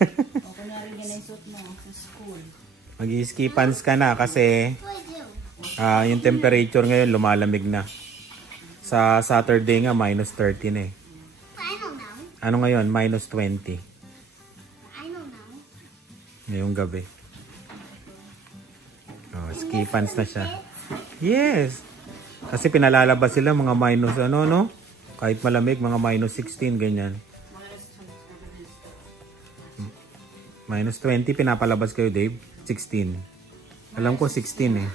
O kunwari yan ang suot mo sa school. Mag-ski pants ka na kasi yung temperature ngayon lumalamig na. Sa Saturday nga minus 30 na eh. Ano ngayon? Minus 20. Ngayong gabi. Oh, ski pants na siya. Yes. Kasi pinalalabas sila mga minus ano no? Kahit malamig mga minus 16 ganyan. Minus 20 pinapalabas kayo, Dave. 16. Alam ko 16 eh.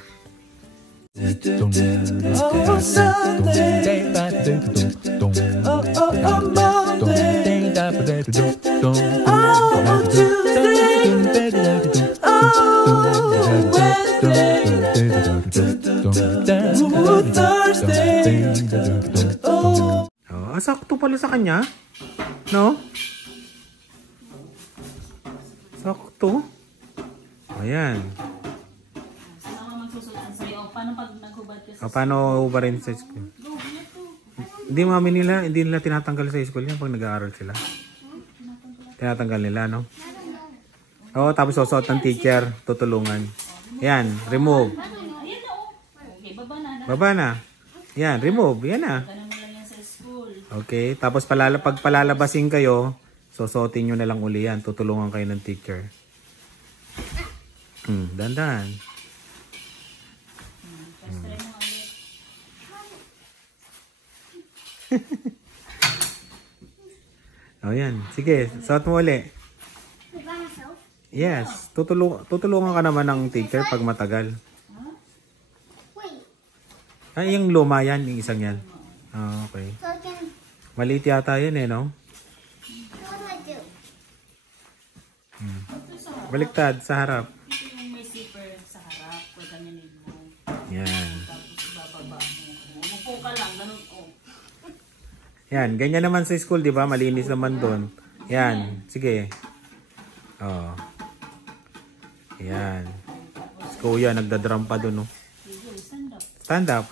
Oh, sakto pala sa kanya. No? Sakto. Ayan. Sino ka magsusuot sa'yo? Paano pag naghubad ka sa Paano ubarin sa school? Hindi nila tinatanggal sa school yan pag nag-aaral sila. Tinatanggal nila, no? Oo, tapos susuot ng teacher, tutulungan. Yan, remove. Ayan na oh. Okay, baba na. Baba na. Yan, remove. Yan na. Ganun mo lang yan sa school. Okay, tapos pag palalabasin kayo, susuotin nyo na lang uli yan. Tutulungan kayo ng teacher. Dandan. Tapos try mo ulit. O yan, sige, suot mo uli. Yes, tutulungan ka naman ng teacher pag matagal. Ay, yung luma yan, yung isang yan. Ah, okay. Maliit yata yan eh, no? Baliktad, sa harap. Ito yung may zipper sa harap. Pag ganunin mo. Yan. Tapos bababa mo. Umupo ka lang. Ganun oh. Yan, ganyan naman sa school, di ba? Malinis naman doon. Yan, sige. Oh. Yan. Si Kuya, nagdadrum pa doon, no? Stand up. Stand up.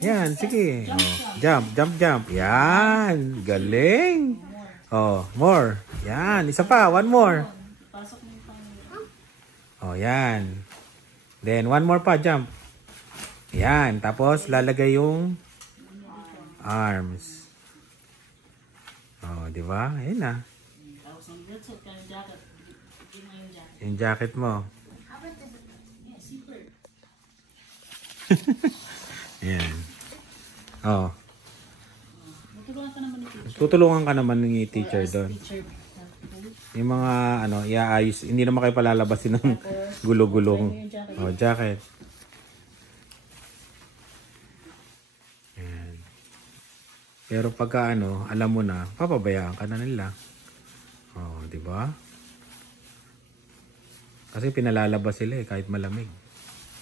Yan, sige. Oh, jump, jump, jump. Yan, galing. Oh, more. Yan, isa pa, one more. Pasok mo yung pang... Oh, yan. Then, one more pa, jump. Yan, tapos lalagay yung arms. Oh, di ba? Ayan na. Tapos ang suot ka ng jacket. Bigyan mo yung jacket. Yung jacket mo. Yeah, zipper. Yan. Oh. Tutulungan ka naman ni teacher. Tutulungan ka naman ng teacher doon. Teacher. Yung mga, iaayos. Hindi naman kayo palalabasin ng gulo-gulong. Oh, jacket. Yan. Pero pagka, alam mo na, papabayaan ka na nila. Oh, di ba? Kasi pinalalabas sila eh, kahit malamig.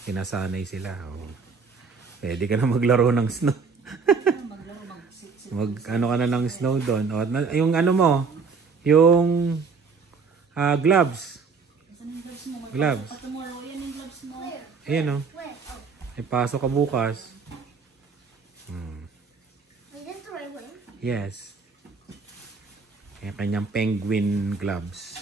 Sinasanay sila. Oh. Pwede ka na maglaro ng snow. Ka na ng snow doon. O, yung mo, yung gloves. Gloves. Tomorrow, yan yung gloves mo. Ayan o. Ipasok ka bukas. Yes. Yung kanyang penguin gloves.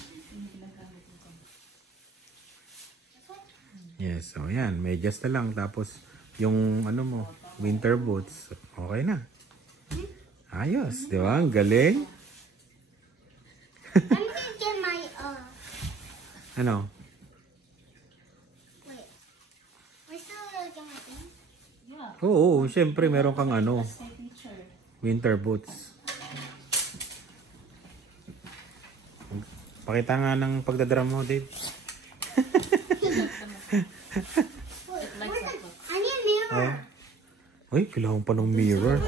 Yes, so yan. Medyas na lang. Tapos, yung mo, winter boots. Okay na. Ayos, di ba? Ang galing. I'm gonna get my Ano? wait. We're still gonna get my thing. Yeah. Oo, syempre meron kang Kay teacher. winter boots. Pakita nga ng pagdadrum mo, Dave. I need a mirror. Uy, kailangan pa ng mirror.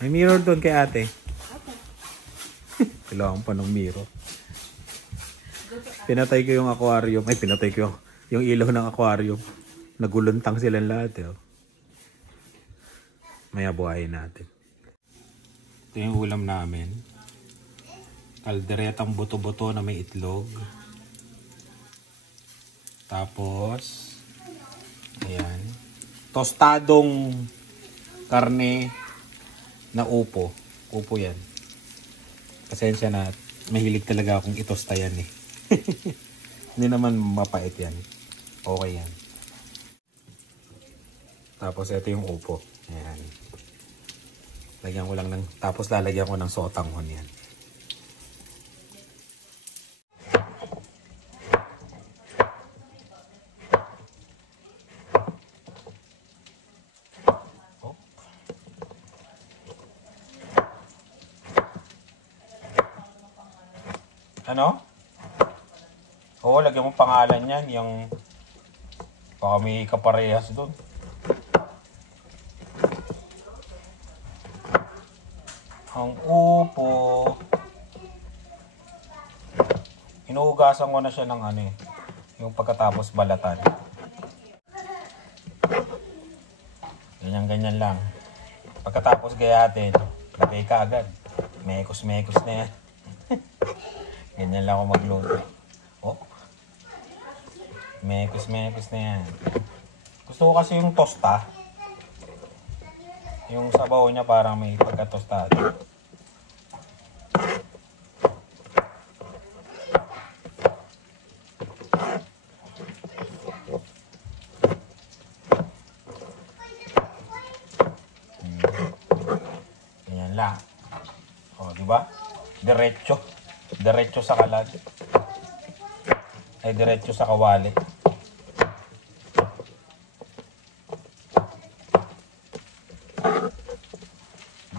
May mirror doon kay ate. Kailangan pa ng mirror. Pinatay ko yung aquarium. Ay, pinatay ko yung ilaw ng aquarium. Naguluntang silang lahat. Eh. Maya buhayin natin. Ito yung ulam namin. Kalderetang buto-buto na may itlog. Tapos, ayan. Tostadong karne na upo. Upo yan. Pasensya na. mahilig talaga akong itosta yan eh. Hindi naman mapait yan. Okay yan. Tapos ito yung upo. Ayan. Lagyan ko lang ng, tapos lalagyan ko ng sotanghon yan. Oh. Ano? Oo, lagyan mo pangalan yan. Yung baka may kaparehas doon. Ang upo. Inuugasan ko na siya ng ano eh. Yung pagkatapos balatan. Ganyan-ganyan lang. Pagkatapos gayatin, lagay ka agad. Mekos-mekos na yan. Ganyan lang ako magluto. Oh. Mekos-mekos na yan. Gusto ko kasi yung tosta. Yung sabaw niya parang may pagka-tostado. Ganyan lang. O, di ba? Diretso. Diretso sa kalan. Ay, diretso sa kawali.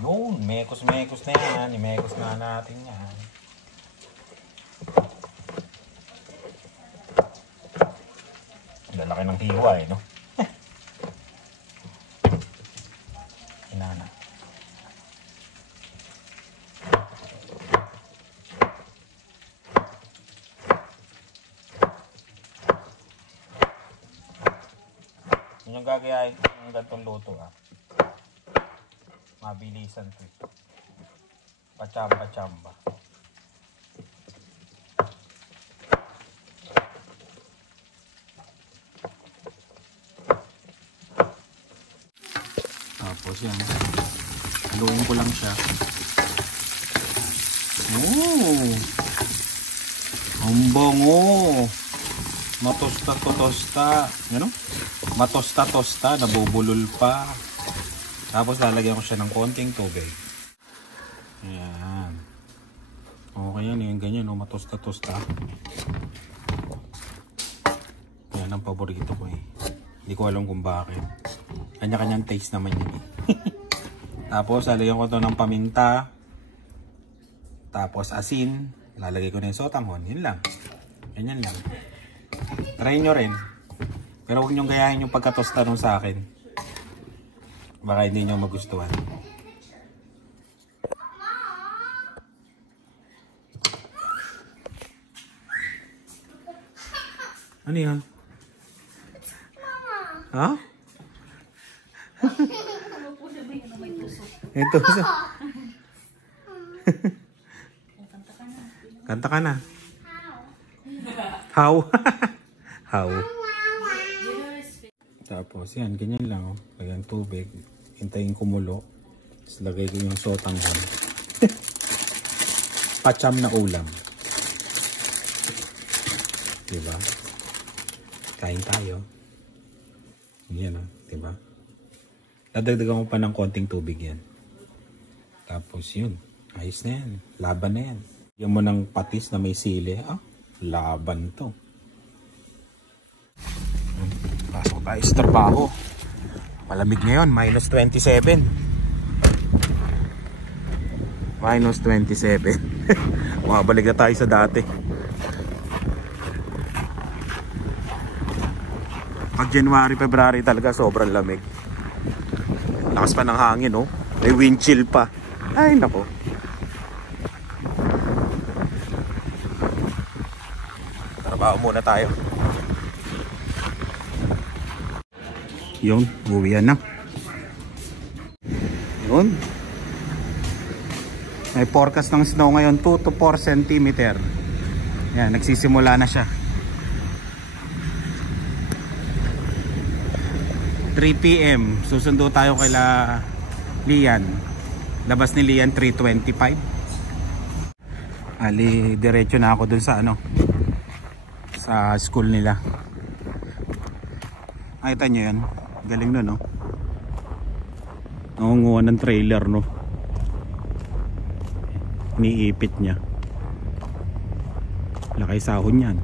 Yun, mekos-mekos na yan. Imekos na natin yan. Lalaki ng hiwa eh, no? Inana. Yun yung gagayahin ng gantong luto ah. Mabilisan to eh. Pachamba-chamba. Tapos yan. Haluin ko lang siya. Oh! Ang bango! Matosta-tosta. Ano? Matosta-tosta. Nabubulol pa. Tapos lalagyan ko siya ng konting tubig. Ayan. Okay yan. Yung ganyan. No? Matosta-tosta. Yan ang paborito ko eh. Hindi ko alam kung bakit. Kanya-kanyang taste naman yun eh. Tapos lalagyan ko to ng paminta. Tapos asin. Lalagay ko na yung sotanghon. Yun lang. Ganyan lang. Try nyo rin. Pero huwag nyong gayahin yung pagkatosta nung sa akin. Baka hindi nyo magustuhan. Ano yan? Ha? Ito sa... Kanta ka na. How? How? Tapos yan, ganyan lang. Oh. Lagyan tubig. Hintayin kumulo. Tapos lagay ko yung sotanghon. Pacham na ulam. Diba? Kain tayo. Yan o. Diba? Dadagdagan ko pa ng konting tubig yan. Tapos yun. Ayos na yan. Laban na yan. Yan mo ng patis na may sili. Ah, laban to. Pasok tayo sa trabaho. Malamig ngayon, minus 27. Minus 27. Makabalik na tayo sa dati. Pag January, February talaga sobrang lamig. Lakas pa ng hangin, oh. May wind chill pa. Ay, nako. Trabaho muna tayo. Yun, uwian na. Yun. May forecast ng snow ngayon, 2 to 4 cm. Yan, nagsisimula na siya. 3 PM, susundo tayo kila Lian. Labas ni Lian 3:25. Ali, diretso na ako dun sa ano, sa school nila. Nakita nyo yan, galing nun, no? Nangunguha ng trailer, no? Niipit niya. Lakay sahon yan.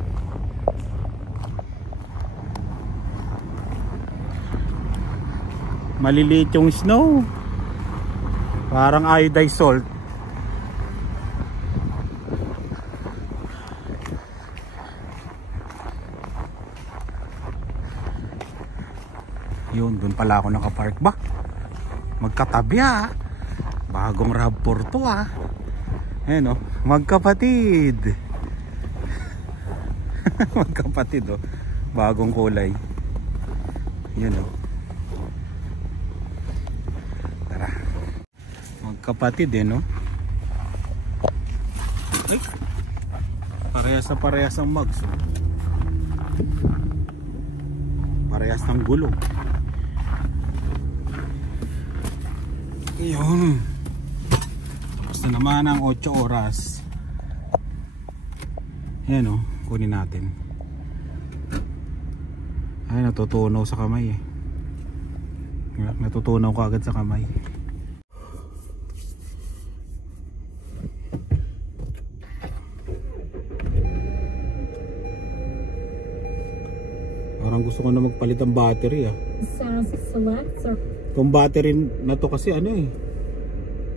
Maliliit yung snow, parang iodized salt. Yun, dun pala ako nakapark ba? Magkatabi ah. Bagong RAV4 to ah. Ayan o, magkapatid. Magkapatid o. Bagong kulay. Yan o. Tara. Magkapatid eh no. Ay. Parehas na parehas ang mags. Parehas ng gulong. Yun. Basta naman ang 8 oras. Ayan o, kunin natin. Ay, natutunaw sa kamay eh. Natutunaw ko agad sa kamay. Parang gusto ko na magpalit ang battery ah. Itong battery na to kasi ano eh,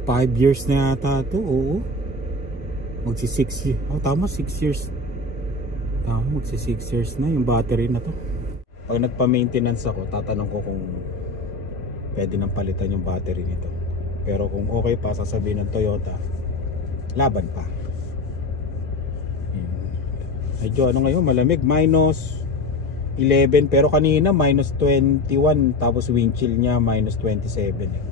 5 years na yata to. Oo, magsi 6 years. Oh, tama, 6 years. Tama, magsi 6 years na yung battery na to. Pag nagpa-maintenance ako, tatanong ko kung pwede nang palitan yung battery nito. Pero kung okay pa, sasabihin ng Toyota, laban pa. Medyo ano ngayon, malamig, minus 11, pero kanina minus 21, tapos wind chill niya minus 27 eh.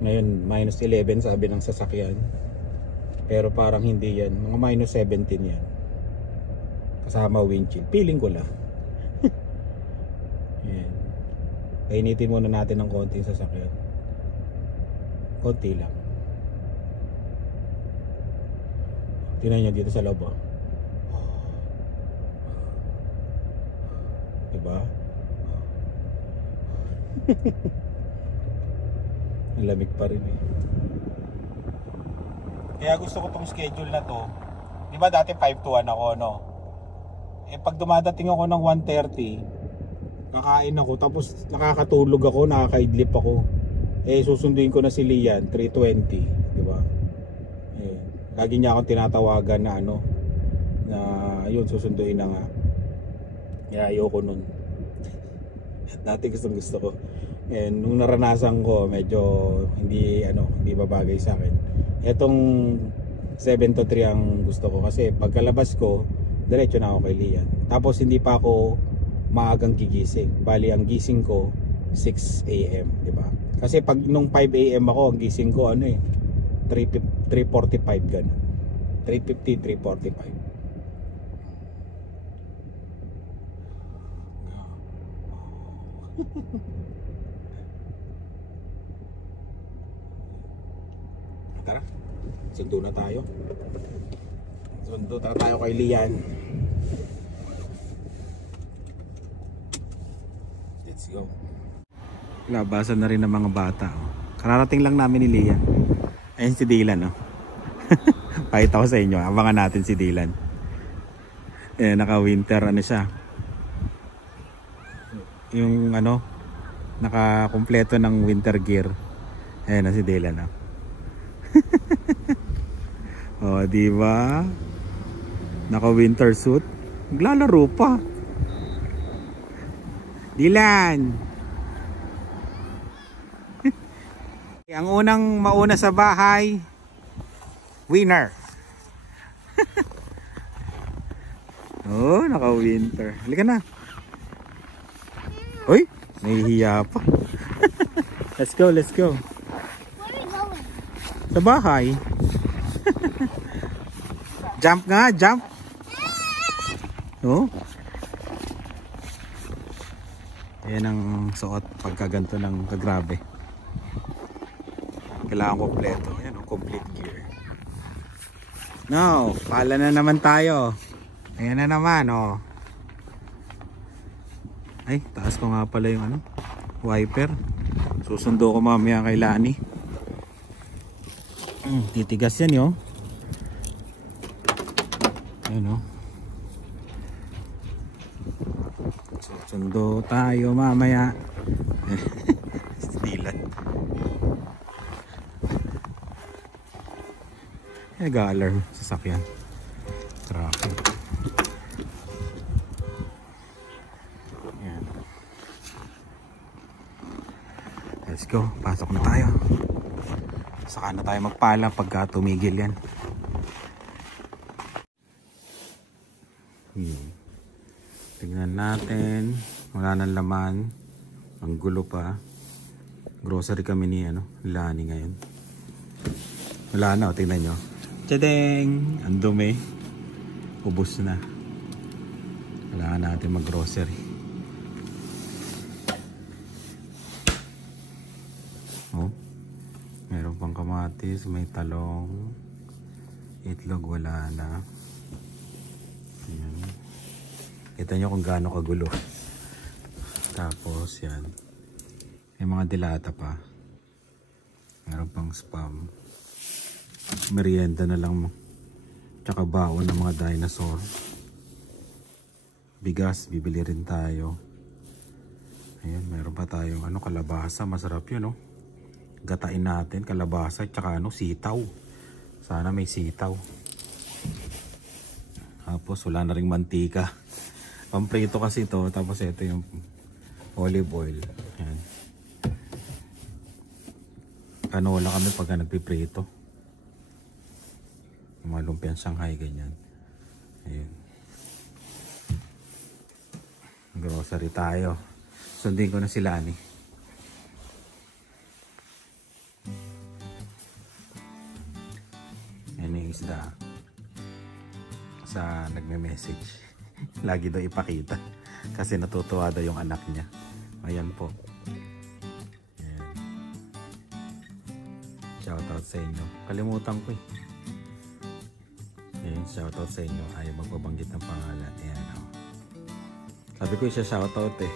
Ngayon minus 11 sabi ng sasakyan, pero parang hindi yan, mga minus 17 yan kasama wind chill, feeling ko lang. Yan. Kainitin muna natin ng konti yung sasakyan, konti lang. Tingnan nyo dito sa loob oh. Diba? Malamig pa rin eh. Kaya gusto ko tong schedule na to. Diba dati 5 to 1 ako no? Eh pag dumadating ako ng 1:30, kakain ako, tapos nakakatulog ako, nakakaidlip ako. Eh susunduin ko na si Lian 3:20, diba? Eh, lagi niya akong tinatawagan na ano, na yun, susunduin na nga. Kaya ayoko nun. Dati gusto ko. And nung naranasan ko, medyo hindi babagay sa akin. Etong 7 to 3 ang gusto ko, kasi pagkalabas ko, diretso na ako kay Lian. Tapos hindi pa ako maagang gigising. Bali ang gising ko 6 AM, di ba? Kasi pag nung 5 AM ako, ang gising ko 3:45 ganun. 3:50, 3:45. Tara, sundo na tayo. Sundo tayo kay Lian. Let's go. Labasan na rin ng mga bata. Kararating lang namin ni Lian. Ayun si Dylan, no? Pakita ko sa inyo, abangan natin si Dylan. Naka winter ano siya, yung ano, naka-kumpleto ng winter gear. Ayan na si Dylan na. Oh, di ba? Naka-winter suit. Naglalaro pa. Dylan. Ang unang mauna sa bahay, winner. Oh, naka-winter. Halika na. Uy, nahihiya pa. Let's go, let's go. Where are we going? Sa bahay. Jump nga, jump. Oh. Ayan ang suot pagkaganto ng kagrabe. Kailangan kompleto. Ayan, complete gear. No, pala na naman tayo. Ayan na naman, oh. Ay, taas ko nga pala yung ano, wiper. Susundo ko mamaya kay Lani. Titigas yan, yo. Ayan, oh. Susundo tayo mamaya. Stilan. Nag-alarm sasakyan. Traffic. Ayan. Let's go. Pasok na tayo. Saka na tayo magpala pagka tumigil yan. Tingnan natin. Wala nang laman. Ang gulo pa. Grocery kami ni Lani ngayon. Wala na, tingnan nyo. Tadeng! Ang dumi. Ubus na. Kailangan natin mag-grocery. Oh. Meron pang kamatis, may talong. Itlog wala na. Ayan. Kita nyo kung gaano kagulo. Tapos yan. May mga dilata pa. Meron pang spam. Merienda na lang. Tsaka baon ng mga dinosaur. Bigas, bibili rin tayo. Ayan, meron pa tayong kalabasa. Masarap yun, no? Gatain natin, kalabasa, tsaka sitaw. Sana may sitaw. Tapos wala na ring mantika. Pamprito kasi ito. Tapos ito yung olive oil. Ayan. Canola kami pagka nagpiprito. Mga lumpiang Shanghai, ganyan. Ayun. Grocery tayo. Sundin ko na si Lani. Yan yung isda. Sa nagme-message. Lagi daw ipakita. Kasi natutuwa daw yung anak niya. Ayan po. Ayan. Shoutout sa inyo. Kalimutan ko eh. Ayan, shoutout sa inyo. Ayaw magpabanggit ng pangalan. Ayan, oh. Sabi ko siya shoutout eh.